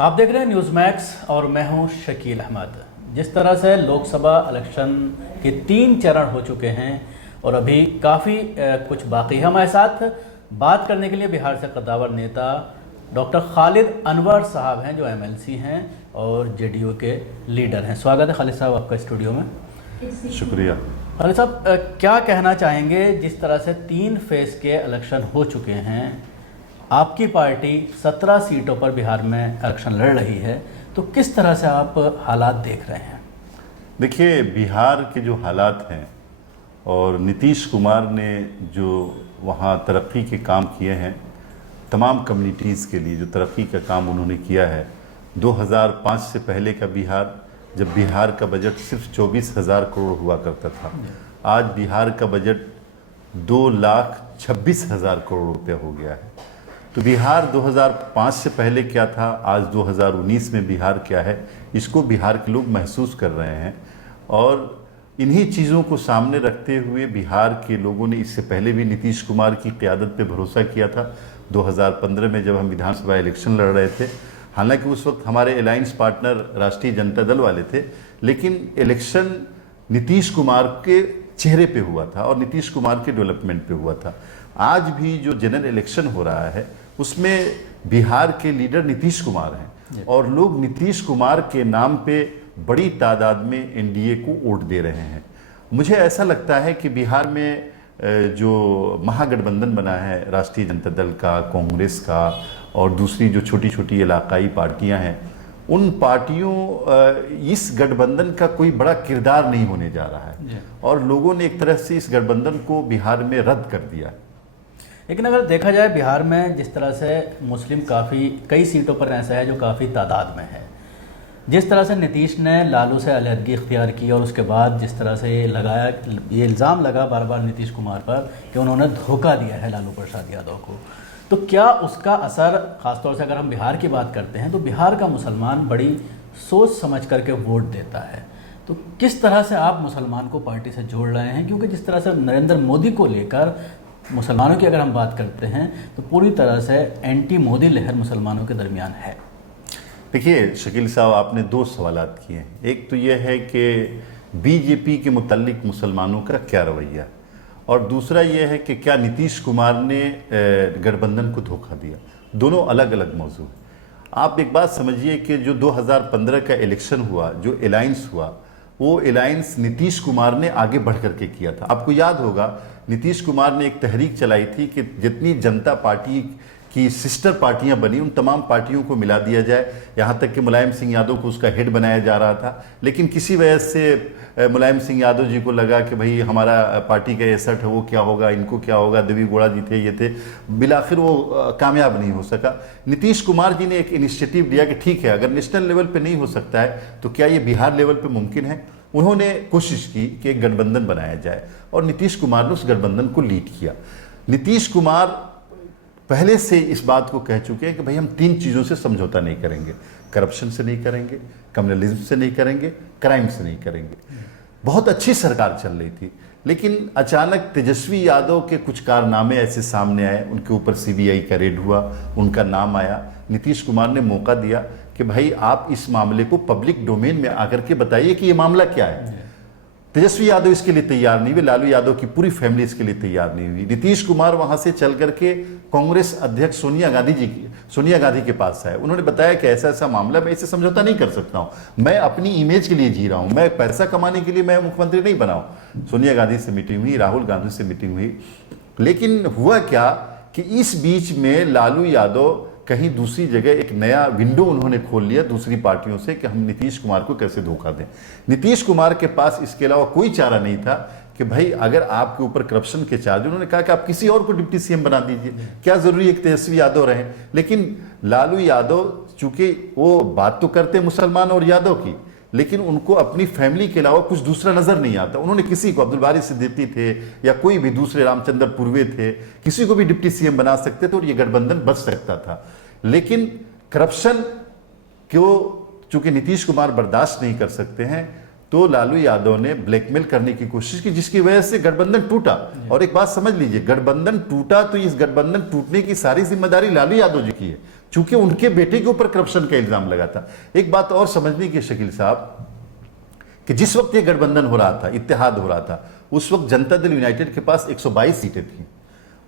आप देख रहे हैं न्यूज़ मैक्स और मैं हूं शकील अहमद। जिस तरह से लोकसभा इलेक्शन के 3 चरण हो चुके हैं और अभी काफ़ी कुछ बाकी है, हमारे साथ बात करने के लिए बिहार से कद्दावर नेता डॉक्टर खालिद अनवर साहब हैं जो एमएलसी हैं और जेडीयू के लीडर हैं। स्वागत है खालिद साहब आपका स्टूडियो में। शुक्रिया। खालिद साहब, क्या कहना चाहेंगे जिस तरह से 3 फेज़ के इलेक्शन हो चुके हैं, आपकी पार्टी 17 सीटों पर बिहार में इलेक्शन लड़ रही है, तो किस तरह से आप हालात देख रहे हैं? देखिए, बिहार के जो हालात हैं और नीतीश कुमार ने जो वहाँ तरक्की के काम किए हैं, तमाम कम्युनिटीज़ के लिए जो तरक्की का काम उन्होंने किया है। 2005 से पहले का बिहार, जब बिहार का बजट सिर्फ 24,000 करोड़ हुआ करता था, आज बिहार का बजट 2,26,000 करोड़ रुपये हो गया है। तो बिहार 2005 से पहले क्या था, आज 2019 में बिहार क्या है, इसको बिहार के लोग महसूस कर रहे हैं। और इन्हीं चीज़ों को सामने रखते हुए बिहार के लोगों ने इससे पहले भी नीतीश कुमार की क़यादत पे भरोसा किया था। 2015 में जब हम विधानसभा इलेक्शन लड़ रहे थे, हालांकि उस वक्त हमारे अलायंस पार्टनर राष्ट्रीय जनता दल वाले थे, लेकिन इलेक्शन नीतीश कुमार के चेहरे पे हुआ था और नीतीश कुमार के डेवलपमेंट पे हुआ था। आज भी जो जनरल इलेक्शन हो रहा है उसमें बिहार के लीडर नीतीश कुमार हैं और लोग नीतीश कुमार के नाम पे बड़ी तादाद में एनडीए को वोट दे रहे हैं। मुझे ऐसा लगता है कि बिहार में जो महागठबंधन बना है राष्ट्रीय जनता दल का, कांग्रेस का और दूसरी जो छोटी छोटी इलाकाई पार्टियां हैं, उन पार्टियों इस गठबंधन का कोई बड़ा किरदार नहीं होने जा रहा है और लोगों ने एक तरह से इस गठबंधन को बिहार में रद्द कर दिया। लेकिन अगर देखा जाए बिहार में जिस तरह से मुस्लिम कई सीटों पर ऐसा है जो काफ़ी तादाद में है, जिस तरह से नीतीश ने लालू से अलहदगी इख्तियार की और उसके बाद जिस तरह से ये इल्ज़ाम लगा बार बार नीतीश कुमार पर कि उन्होंने धोखा दिया है लालू प्रसाद यादव को, तो क्या उसका असर, ख़ासतौर से अगर हम बिहार की बात करते हैं तो बिहार का मुसलमान बड़ी सोच समझ करके वोट देता है, तो किस तरह से आप मुसलमान को पार्टी से जोड़ रहे हैं? क्योंकि जिस तरह से नरेंद्र मोदी को लेकर मुसलमानों की अगर हम बात करते हैं तो पूरी तरह से एंटी मोदी लहर मुसलमानों के दरमियान है। देखिए शकील साहब, आपने 2 सवालात किए हैं। एक तो यह है कि बीजेपी के मुतल्लिक मुसलमानों का क्या रवैया, और दूसरा यह है कि क्या नीतीश कुमार ने गठबंधन को धोखा दिया। दोनों अलग अलग मौजू हैं। आप एक बात समझिए कि जो 2015 का इलेक्शन हुआ, जो अलायंस हुआ, वो अलायंस नीतीश कुमार ने आगे बढ़ करके किया था। आपको याद होगा नीतीश कुमार ने एक तहरीक चलाई थी कि जितनी जनता पार्टी की सिस्टर पार्टियां बनी उन तमाम पार्टियों को मिला दिया जाए, यहाँ तक कि मुलायम सिंह यादव को उसका हेड बनाया जा रहा था। लेकिन किसी वजह से मुलायम सिंह यादव जी को लगा कि भाई हमारा पार्टी का एसेट है, वो क्या होगा, इनको क्या होगा, देवी गौड़ा जी थे, ये थे, बिलाखिर वो कामयाब नहीं हो सका। नीतीश कुमार जी ने एक इनिशिएटिव लिया कि ठीक है, अगर नेशनल लेवल पर नहीं हो सकता है तो क्या ये बिहार लेवल पर मुमकिन है। उन्होंने कोशिश की कि एक गठबंधन बनाया जाए और नीतीश कुमार ने उस गठबंधन को लीड किया। नीतीश कुमार पहले से इस बात को कह चुके हैं कि भाई हम 3 चीज़ों से समझौता नहीं करेंगे, करप्शन से नहीं करेंगे, कम्युनलिज्म से नहीं करेंगे, क्राइम से नहीं करेंगे। बहुत अच्छी सरकार चल रही थी, लेकिन अचानक तेजस्वी यादव के कुछ कारनामे ऐसे सामने आए, उनके ऊपर सीबीआई का रेड हुआ, उनका नाम आया। नीतीश कुमार ने मौका दिया कि भाई आप इस मामले को पब्लिक डोमेन में आकर के बताइए कि ये मामला क्या है। तेजस्वी यादव इसके लिए तैयार नहीं हुए, लालू यादव की पूरी फैमिली इसके लिए तैयार नहीं हुई। नीतीश कुमार वहां से चल करके कांग्रेस अध्यक्ष सोनिया गांधी के पास आए। उन्होंने बताया कि ऐसा ऐसा मामला, मैं इसे समझौता नहीं कर सकता हूं, मैं अपनी इमेज के लिए जी रहा हूं, मैं पैसा कमाने के लिए मैं मुख्यमंत्री नहीं बनाऊं। सोनिया गांधी से मीटिंग हुई, राहुल गांधी से मीटिंग हुई, लेकिन हुआ क्या कि इस बीच में लालू यादव कहीं दूसरी जगह एक नया विंडो उन्होंने खोल लिया दूसरी पार्टियों से कि हम नीतीश कुमार को कैसे धोखा दें। नीतीश कुमार के पास इसके अलावा कोई चारा नहीं था कि भाई अगर आपके ऊपर करप्शन के चार्ज, उन्होंने कहा कि आप किसी और को डिप्टी सीएम बना दीजिए, क्या जरूरी है कि तेजस्वी यादव रहे। लेकिन लालू यादव चूंकि वो बात तो करते मुसलमान और यादव की, लेकिन उनको अपनी फैमिली के अलावा कुछ दूसरा नजर नहीं आता। उन्होंने किसी को, अब्दुल बारी सिद्दीकी थे या कोई भी दूसरे रामचंद्र पूर्वे थे, किसी को भी डिप्टी सीएम बना सकते थे और ये गठबंधन बच सकता था। लेकिन करप्शन को चूंकि नीतीश कुमार बर्दाश्त नहीं कर सकते हैं, तो लालू यादव ने ब्लैकमेल करने की कोशिश की, जिसकी वजह से गठबंधन टूटा। और एक बात समझ लीजिए, गठबंधन टूटा तो इस गठबंधन टूटने की सारी जिम्मेदारी लालू यादव जी की है। चूंकि उनके बेटे के ऊपर करप्शन का इल्जाम लगा था। एक बात और समझने की शकील साहब, कि जिस वक्त ये गठबंधन हो रहा था, इत्तेहाद हो रहा था, उस वक्त जनता दल यूनाइटेड के पास 122 सीटें थी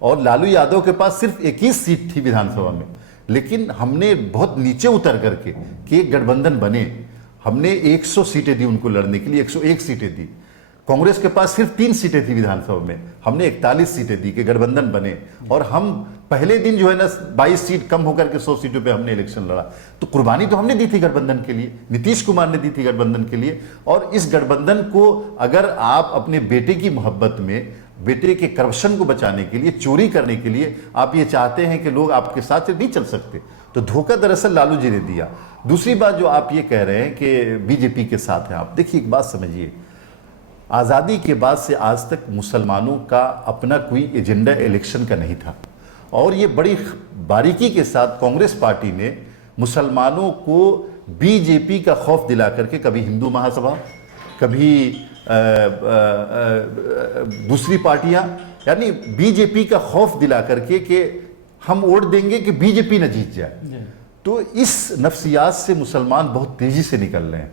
और लालू यादव के पास सिर्फ 21 सीट थी विधानसभा में। लेकिन हमने बहुत नीचे उतर करके कि एक गठबंधन बने, हमने 100 सीटें दी उनको लड़ने के लिए, 101 सीटें दी। कांग्रेस के पास सिर्फ 3 सीटें थी विधानसभा में, हमने 41 सीटें दी कि गठबंधन बने। और हम पहले दिन जो है ना 22 सीट कम होकर के 100 सीटों पे हमने इलेक्शन लड़ा। तो कुर्बानी तो हमने दी थी गठबंधन के लिए, नीतीश कुमार ने दी थी गठबंधन के लिए। और इस गठबंधन को अगर आप अपने बेटे की मोहब्बत में, बेटे के करप्शन को बचाने के लिए, चोरी करने के लिए आप ये चाहते हैं कि लोग आपके साथ नहीं चल सकते, तो धोखा दरअसल लालू जी ने दिया। दूसरी बात जो आप ये कह रहे हैं कि बीजेपी के साथ हैं आप, देखिए एक बात समझिए, आज़ादी के बाद से आज तक मुसलमानों का अपना कोई एजेंडा इलेक्शन का नहीं था। और ये बड़ी बारीकी के साथ कांग्रेस पार्टी ने मुसलमानों को बीजेपी का खौफ दिला करके, कभी हिंदू महासभा, कभी दूसरी पार्टियां, यानी बीजेपी का खौफ दिला करके कि हम वोट देंगे कि बीजेपी न जीत जाए। तो इस नफ्सियात से मुसलमान बहुत तेजी से निकल रहे हैं।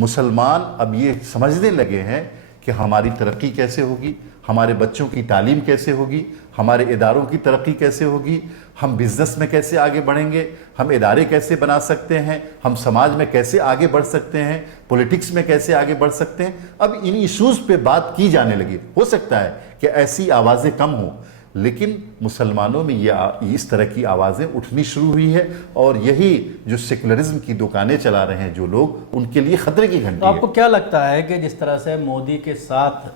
मुसलमान अब ये समझने लगे हैं कि हमारी तरक्की कैसे होगी, हमारे बच्चों की तालीम कैसे होगी, हमारे इदारों की तरक्की कैसे होगी, हम बिजनेस में कैसे आगे बढ़ेंगे, हम इदारे कैसे बना सकते हैं, हम समाज में कैसे आगे बढ़ सकते हैं, पॉलिटिक्स में कैसे आगे बढ़ सकते हैं। अब इन इश्यूज पे बात की जाने लगी। हो सकता है कि ऐसी आवाज़ें कम हों, लेकिन मुसलमानों में ये इस तरह की आवाज़ें उठनी शुरू हुई है। और यही जो सेकुलरिज्म की दुकानें चला रहे हैं जो लोग, उनके लिए खतरे की घंटी तो आपको क्या लगता है कि जिस तरह से मोदी के साथ,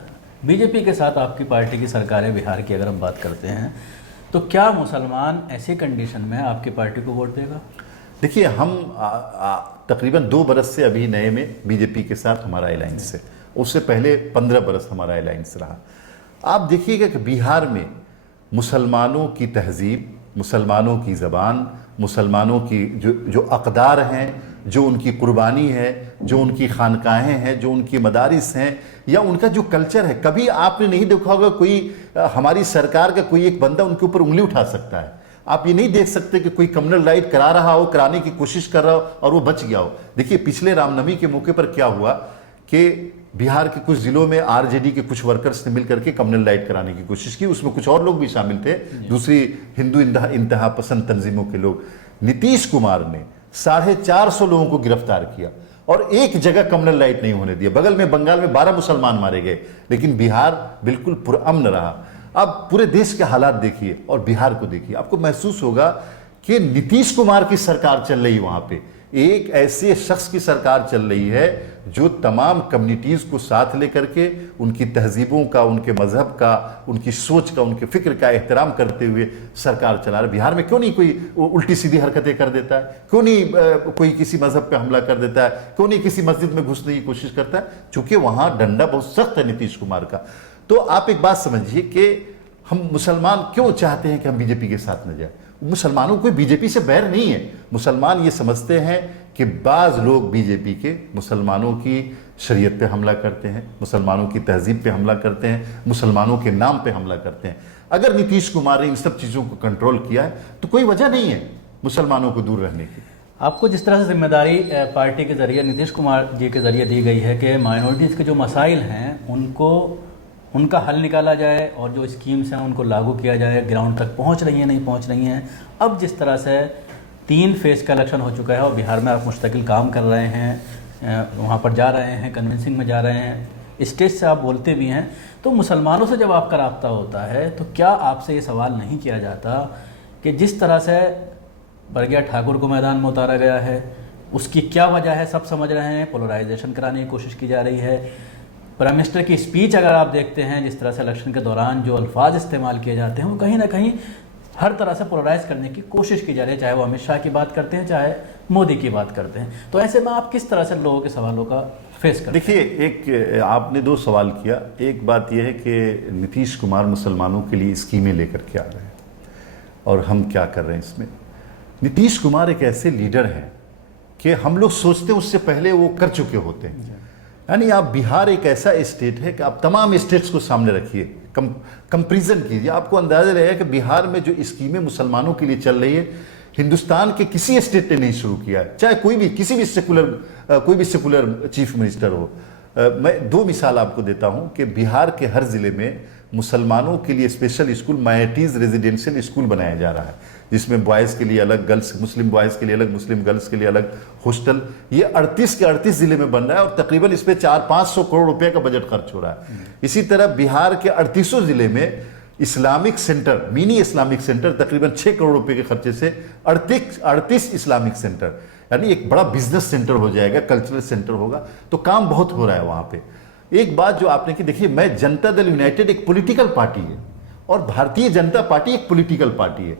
बीजेपी के साथ आपकी पार्टी की सरकार है बिहार की, अगर हम बात करते हैं, तो क्या मुसलमान ऐसी कंडीशन में आपकी पार्टी को वोट देगा? देखिए, हम तकरीबन 2 बरस से अभी नए में बीजेपी के साथ हमारा अलायंस है। उससे पहले 15 बरस हमारा अलायंस रहा। आप देखिएगा कि बिहार में मुसलमानों की तहजीब, मुसलमानों की ज़बान, मुसलमानों की जो अक़दार हैं, जो उनकी कुर्बानी है, जो उनकी खानकाहें हैं, जो उनकी मदारिस हैं, या उनका जो कल्चर है, कभी आपने नहीं देखा होगा कोई हमारी सरकार का कोई एक बंदा उनके ऊपर उंगली उठा सकता है। आप ये नहीं देख सकते कि कोई कम्युनल राइट करा रहा हो, कराने की कोशिश कर रहा हो और वो बच गया हो। देखिए, पिछले रामनवमी के मौके पर क्या हुआ कि बिहार के कुछ जिलों में आरजेडी के कुछ वर्कर्स ने मिलकर के कम्युनल राइट कराने की कोशिश की। उसमें कुछ और लोग भी शामिल थे, दूसरी हिंदू इंतहा पसंद तंजीमों के लोग। नीतीश कुमार ने 450 लोगों को गिरफ्तार किया और एक जगह कम्युनल राइट नहीं होने दिया। बगल में बंगाल में 12 मुसलमान मारे गए, लेकिन बिहार बिल्कुल पुरअमन रहा। अब पूरे देश के हालात देखिए और बिहार को देखिए, आपको महसूस होगा कि नीतीश कुमार की सरकार चल रही है। वहां पे एक ऐसे शख्स की सरकार चल रही है जो तमाम कम्युनिटीज को साथ लेकर के उनकी तहजीबों का, उनके मजहब का, उनकी सोच का, उनके फिक्र का एहतराम करते हुए सरकार चला रहा है। बिहार में क्यों नहीं कोई उल्टी सीधी हरकतें कर देता है? क्यों नहीं कोई किसी मजहब पे हमला कर देता है? क्यों नहीं किसी मस्जिद में घुसने की कोशिश करता है? चूंकि वहां डंडा बहुत सख्त है नीतीश कुमार का। तो आप एक बात समझिए कि हम मुसलमान क्यों चाहते हैं कि हम बीजेपी के साथ न जाए। मुसलमानों को बीजेपी से बैर नहीं है। मुसलमान ये समझते हैं कि बाज़ लोग बीजेपी के मुसलमानों की शरीयत पे हमला करते हैं, मुसलमानों की तहजीब पे हमला करते हैं, मुसलमानों के नाम पे हमला करते हैं। अगर नीतीश कुमार ने इन सब चीज़ों को कंट्रोल किया है तो कोई वजह नहीं है मुसलमानों को दूर रहने की। आपको जिस तरह से जिम्मेदारी पार्टी के ज़रिए, नीतीश कुमार जी के ज़रिए दी गई है कि माइनॉरिटीज़ के जो मसाइल हैं उनका हल निकाला जाए और जो स्कीम्स हैं उनको लागू किया जाए, ग्राउंड तक पहुंच रही हैं नहीं पहुंच रही हैं। अब जिस तरह से 3 फेज़ का इलेक्शन हो चुका है और बिहार में आप मुस्तकिल काम कर रहे हैं, वहाँ पर जा रहे हैं, कन्विंसिंग में जा रहे हैं, स्टेज से आप बोलते भी हैं, तो मुसलमानों से जब आपका राब्ता होता है तो क्या आपसे ये सवाल नहीं किया जाता कि जिस तरह से प्रज्ञा ठाकुर को मैदान में उतारा गया है उसकी क्या वजह है? सब समझ रहे हैं, पोलराइजेशन कराने की कोशिश की जा रही है। प्राइम मिनिस्टर की स्पीच अगर आप देखते हैं, जिस तरह से इलेक्शन के दौरान जो अल्फाज इस्तेमाल किए जाते हैं वो कहीं ना कहीं हर तरह से पोलराइज करने की कोशिश की जा रही है, चाहे वो अमित शाह की बात करते हैं, चाहे मोदी की बात करते हैं। तो ऐसे में आप किस तरह से लोगों के सवालों का फेस करते हैं? देखिए, एक आपने 2 सवाल किया। एक बात यह है कि नीतीश कुमार मुसलमानों के लिए स्कीमें लेकर के आ रहे हैं और हम क्या कर रहे हैं इसमें। नीतीश कुमार एक ऐसे लीडर हैं कि हम लोग सोचते हैं उससे पहले वो कर चुके होते हैं। यानी आप बिहार एक ऐसा स्टेट है कि आप तमाम स्टेट्स को सामने रखिए, कंपैरिजन कीजिए, आपको अंदाजा रहेगा कि बिहार में जो स्कीमें मुसलमानों के लिए चल रही है हिंदुस्तान के किसी स्टेट ने नहीं शुरू किया, चाहे कोई भी किसी भी सेकुलर चीफ मिनिस्टर हो। मैं दो मिसाल आपको देता हूं कि बिहार के हर जिले में मुसलमानों के लिए special school, minorities residential school बनाया जा रहा है, जिसमें बॉयज़ के लिए अलग, गर्ल्स मुस्लिम बॉयज़ के लिए अलग, मुस्लिम गर्ल्स के लिए अलग हॉस्टल। ये 38 के 38 जिले में बन रहा है और तकरीबन इस पर 400-500 करोड़ रुपए का बजट खर्च हो रहा है। इसी तरह बिहार के 38 जिले में Islamic centre, mini Islamic centre, तकरीबन 6 करोड़ रुपए के खर्चे से 38 इस्लामिक सेंटर, यानी एक बड़ा बिजनेस सेंटर हो जाएगा, कल्चरल सेंटर होगा। तो काम बहुत हो रहा है वहां पे। एक बात जो आपने की, देखिए, मैं जनता दल यूनाइटेड एक पॉलिटिकल पार्टी है और भारतीय जनता पार्टी एक पॉलिटिकल पार्टी है।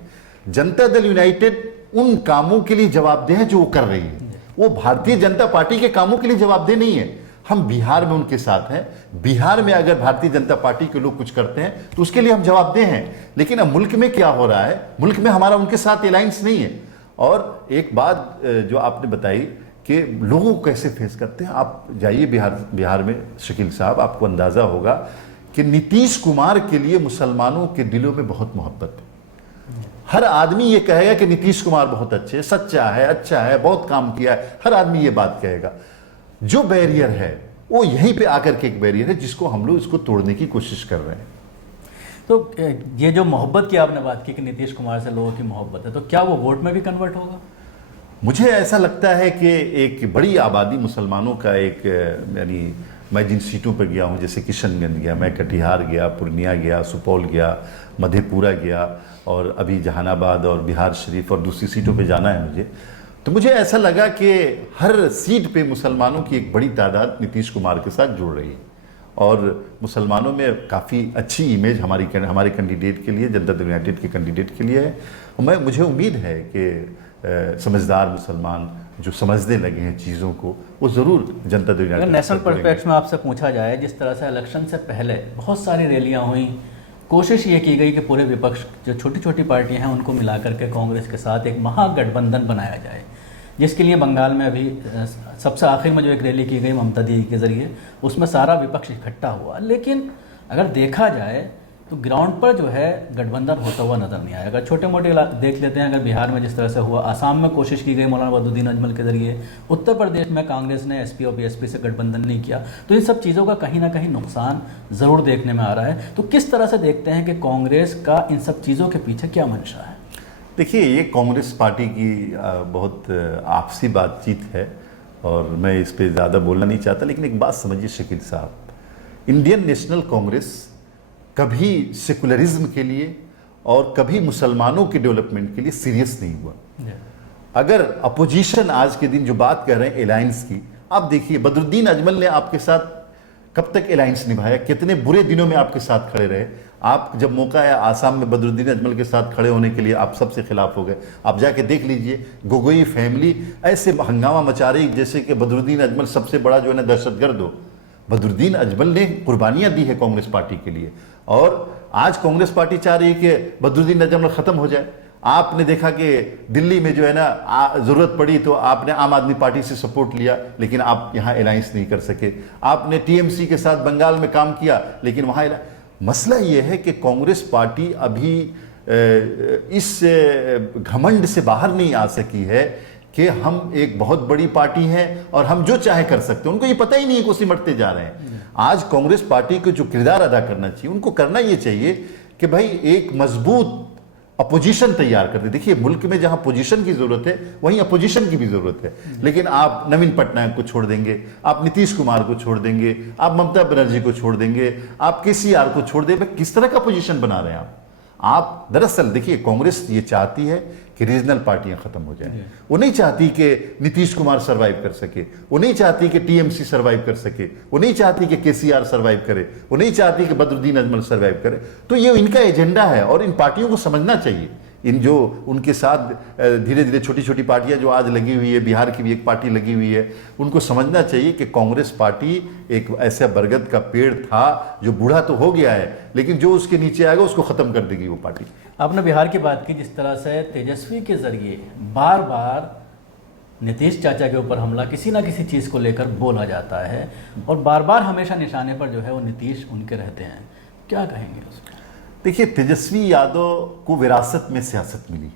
जनता दल यूनाइटेड उन कामों के लिए जवाबदेह है जो वो कर रही है, वो भारतीय जनता पार्टी के कामों के लिए जवाबदेह नहीं है। हम बिहार में उनके साथ हैं, बिहार में अगर भारतीय जनता पार्टी के लोग कुछ करते हैं तो उसके लिए हम जवाबदेह हैं। लेकिन अब मुल्क में क्या हो रहा है, मुल्क में हमारा उनके साथ अलायंस नहीं है। और एक बात जो आपने बताई कि लोगों को कैसे फेस करते हैं, आप जाइए बिहार में शकील साहब, आपको अंदाजा होगा कि नीतीश कुमार के लिए मुसलमानों के दिलों में बहुत मोहब्बत है। हर आदमी ये कहेगा कि नीतीश कुमार बहुत अच्छे, सच्चा है, अच्छा है, बहुत काम किया है, हर आदमी ये बात कहेगा। जो बैरियर है वो यहीं पे आकर के एक बैरियर है जिसको हम लोग इसको तोड़ने की कोशिश कर रहे हैं। तो ये जो मोहब्बत की आपने बात की कि नीतीश कुमार से लोगों की मोहब्बत है, तो क्या वो वोट में भी कन्वर्ट होगा? मुझे ऐसा लगता है कि एक बड़ी आबादी मुसलमानों का एक, यानी मैं जिन सीटों पर गया हूं, जैसे किशनगंज गया, मैं कटिहार गया, पूर्णिया गया, सुपौल गया, मधेपुरा गया और अभी जहानाबाद और बिहार शरीफ और दूसरी सीटों पे जाना है मुझे, तो मुझे ऐसा लगा कि हर सीट पे मुसलमानों की एक बड़ी तादाद नीतीश कुमार के साथ जुड़ रही है और मुसलमानों में काफ़ी अच्छी इमेज हमारे कैंडिडेट के लिए, जनता दल यूनाइटेड के कैंडिडेट के लिए है। मुझे उम्मीद है कि समझदार मुसलमान जो समझने लगे हैं चीज़ों को, वो ज़रूर Janata Dal United. National perspective में आपसे पूछा जाए, जिस तरह से इलेक्शन से पहले बहुत सारी रैलियां हुई, कोशिश ये की गई कि पूरे विपक्ष जो छोटी छोटी पार्टियां हैं उनको मिला करके कांग्रेस के साथ एक महागठबंधन बनाया जाए, जिसके लिए बंगाल में अभी सबसे आखिर में जो एक रैली की गई ममता दीदी के ज़रिए, उसमें सारा विपक्ष इकट्ठा हुआ। लेकिन अगर देखा जाए तो ग्राउंड पर जो है गठबंधन होता हुआ नज़र नहीं आया। अगर छोटे मोटे देख लेते हैं, अगर बिहार में जिस तरह से हुआ, आसाम में कोशिश की गई मौलाना बदरुद्दीन अजमल के ज़रिए, उत्तर प्रदेश में कांग्रेस ने एसपी और बीएसपी से गठबंधन नहीं किया, तो इन सब चीज़ों का कहीं ना कहीं नुकसान ज़रूर देखने में आ रहा है। तो किस तरह से देखते हैं कि कांग्रेस का इन सब चीज़ों के पीछे क्या मंशा है? देखिए, ये कांग्रेस पार्टी की बहुत आपसी बातचीत है और मैं इस पर ज़्यादा बोलना नहीं चाहता, लेकिन एक बात समझिए शकील साहब, इंडियन नेशनल कांग्रेस कभी सेकुलरिज्म के लिए और कभी मुसलमानों के डेवलपमेंट के लिए सीरियस नहीं हुआ। अगर अपोजिशन आज के दिन जो बात कर रहे हैं अलायंस की, आप देखिए बदरुद्दीन अजमल ने आपके साथ कब तक अलायंस निभाया, कितने बुरे दिनों में आपके साथ खड़े रहे। आप जब मौका आया आसाम में बदरुद्दीन अजमल के साथ खड़े होने के लिए, आप सबसे खिलाफ हो गए। आप जाके देख लीजिए, गोगोई फैमिली ऐसे हंगामा मचा रही जैसे कि बदरुद्दीन अजमल सबसे बड़ा जो है ना दहशतगर्द हो। बदरुद्दीन अजमल ने कुर्बानियां दी है कांग्रेस पार्टी के लिए और आज कांग्रेस पार्टी चाह रही है कि बदरुद्दीन अजमल खत्म हो जाए। आपने देखा कि दिल्ली में जो है ना जरूरत पड़ी तो आपने आम आदमी पार्टी से सपोर्ट लिया, लेकिन आप यहाँ अलायंस नहीं कर सके। आपने टीएमसी के साथ बंगाल में काम किया, लेकिन वहाँ मसला ये है कि कांग्रेस पार्टी अभी इस घमंड से बाहर नहीं आ सकी है कि हम एक बहुत बड़ी पार्टी हैं और हम जो चाहे कर सकते हैं। उनको ये पता ही नहीं है कि सिमटते जा रहे हैं। आज कांग्रेस पार्टी को जो किरदार अदा करना चाहिए, उनको करना ये चाहिए कि भाई एक मजबूत अपोजिशन तैयार कर दे। देखिए, मुल्क में जहां पोजीशन की जरूरत है वहीं अपोजिशन की भी जरूरत है। लेकिन आप नवीन पटनायक को छोड़ देंगे, आप नीतीश कुमार को छोड़ देंगे, आप ममता बनर्जी को छोड़ देंगे, आप केसीआर को छोड़ देंगे, किस तरह का पोजीशन बना रहे हैं आप? दरअसल देखिए, कांग्रेस ये चाहती है कि रीजनल पार्टियां खत्म हो जाएं। वो नहीं चाहती कि नीतीश कुमार सरवाइव कर सके, वो नहीं चाहती कि टीएमसी सरवाइव कर सके, वो नहीं चाहती कि केसीआर सरवाइव करे, वो नहीं चाहती कि बदरुद्दीन अजमल सरवाइव करे। तो ये इनका एजेंडा है और इन पार्टियों को समझना चाहिए। इन जो उनके साथ धीरे धीरे छोटी छोटी पार्टियां जो आज लगी हुई है, बिहार की भी एक पार्टी लगी हुई है, उनको समझना चाहिए कि कांग्रेस पार्टी एक ऐसा बरगद का पेड़ था जो बूढ़ा तो हो गया है, लेकिन जो उसके नीचे आएगा उसको खत्म कर देगी वो पार्टी। आपने बिहार की बात की, जिस तरह से तेजस्वी के जरिए बार बार नीतीश चाचा के ऊपर हमला किसी ना किसी चीज़ को लेकर बोला जाता है और बार बार हमेशा निशाने पर जो है वो नीतीश उनके रहते हैं, क्या कहेंगे उसको? देखिए, तेजस्वी यादव को विरासत में सियासत मिली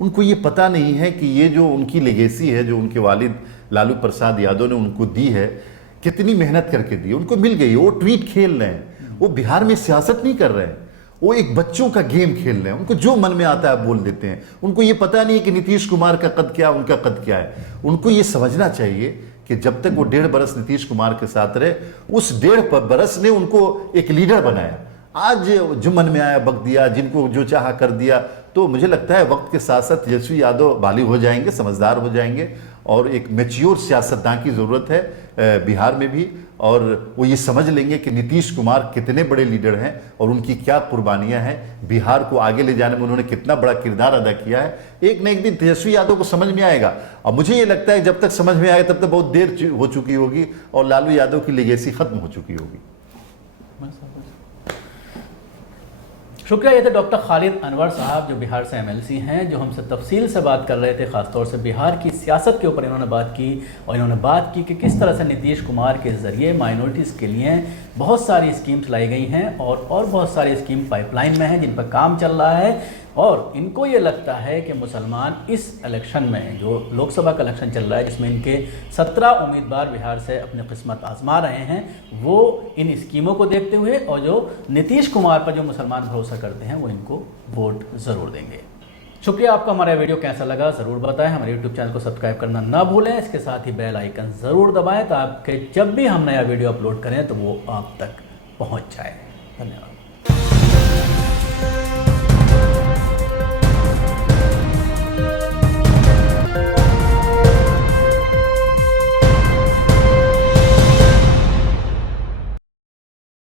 उनको ये पता नहीं है कि ये जो उनकी लेगेसी है, जो उनके वालिद लालू प्रसाद यादव ने उनको दी है, कितनी मेहनत करके दी, उनको मिल गई। वो ट्वीट खेल रहे हैं, वो बिहार में सियासत नहीं कर रहे हैं, वो एक बच्चों का गेम खेल रहे हैं। उनको जो मन में आता है बोल देते हैं। उनको ये पता नहीं कि नीतीश कुमार का कद क्या, उनका कद क्या है। उनको ये समझना चाहिए कि जब तक वो 1.5 बरस नीतीश कुमार के साथ रहे, उस 1.5 बरस ने उनको एक लीडर बनाया। आज जो मन में आया बक दिया, जिनको जो चाहा कर दिया। तो मुझे लगता है वक्त के साथ साथ तेजस्वी यादव बालिग हो जाएंगे, समझदार हो जाएंगे, और एक मैच्योर सियासतदान की ज़रूरत है बिहार में भी। और वो ये समझ लेंगे कि नीतीश कुमार कितने बड़े लीडर हैं और उनकी क्या कुर्बानियां हैं। बिहार को आगे ले जाने में उन्होंने कितना बड़ा किरदार अदा किया है। एक न एक दिन तेजस्वी यादव को समझ में आएगा। और मुझे ये लगता है जब तक समझ में आएगा तब तक बहुत देर हो चुकी होगी और लालू यादव की लेगेसी खत्म हो चुकी होगी। शुक्रिया। ये थे डॉक्टर खालिद अनवर साहब, जो बिहार से एमएलसी हैं, जो हमसे तफसील से बात कर रहे थे, ख़ासतौर से बिहार की सियासत के ऊपर इन्होंने बात की। और इन्होंने बात की कि किस तरह से नीतीश कुमार के ज़रिए माइनॉरिटीज़ के लिए बहुत सारी स्कीम्स लाई गई हैं और बहुत सारी स्कीम पाइपलाइन में हैं जिन पर काम चल रहा है। और इनको ये लगता है कि मुसलमान इस इलेक्शन में, जो लोकसभा का इलेक्शन चल रहा है जिसमें इनके 17 उम्मीदवार बिहार से अपनी किस्मत आजमा रहे हैं, वो इन स्कीमों को देखते हुए और जो नीतीश कुमार पर जो मुसलमान भरोसा करते हैं वो इनको वोट ज़रूर देंगे। शुक्रिया। आपको हमारा वीडियो कैसा लगा ज़रूर बताएं। हमारे यूट्यूब चैनल को सब्सक्राइब करना ना भूलें। इसके साथ ही बेल आइकन ज़रूर दबाएं ताकि जब भी हम नया वीडियो अपलोड करें तो वो आप तक पहुँच जाए। धन्यवाद।